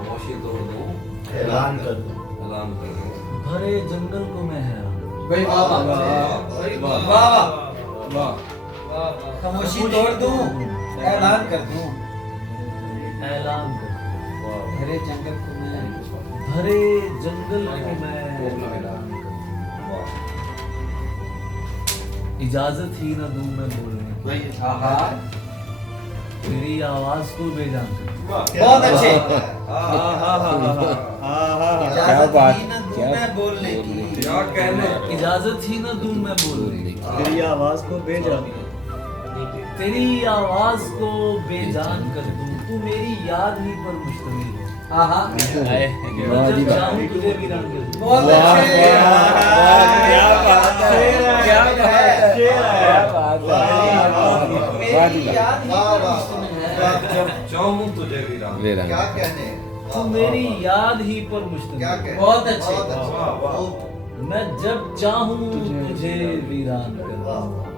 खामोशी तोड़ दूं, ऐलान कर दूं, ऐलान कर दूं। भरे जंगल को मैं हैरान भाई वाह वाह वाह वाह वाह खामोशी तोड़ दूं, ऐलान कर दूं, ऐलान कर भरे जंगल को मैं भरे जंगल को मैं ऐलान इजाजत ही न दूं मैं बोलने की, आहा तेरी आवाज को बेजान कर बहुत अच्छे क्या बात, इजाजत ही न दूं क्या मैं बोलने की, क्या कहने, इजाजत ही न दूं मैं बोलने की, तेरी आवाज को बेजान तेरी आवाज को बेजान कर दूं, तू मेरी याद ही पर मुश्तमिल है, आहा मैं जब चाहूं तुझे वीरान कर दूं। बहुत वाह, अच्छे क्या बात है, क्या बात है, क्या बात है, मेरी याद ही पर मुश्तमिल है, जब चाहूं तुझे वीरान। क्या कहने, तू मेरी याद ही पर मुश्तमिल क्या है, कहने, बहुत अच्छे वाह वाह। मैं जब चाहूं तुझे वीरान कर दूं।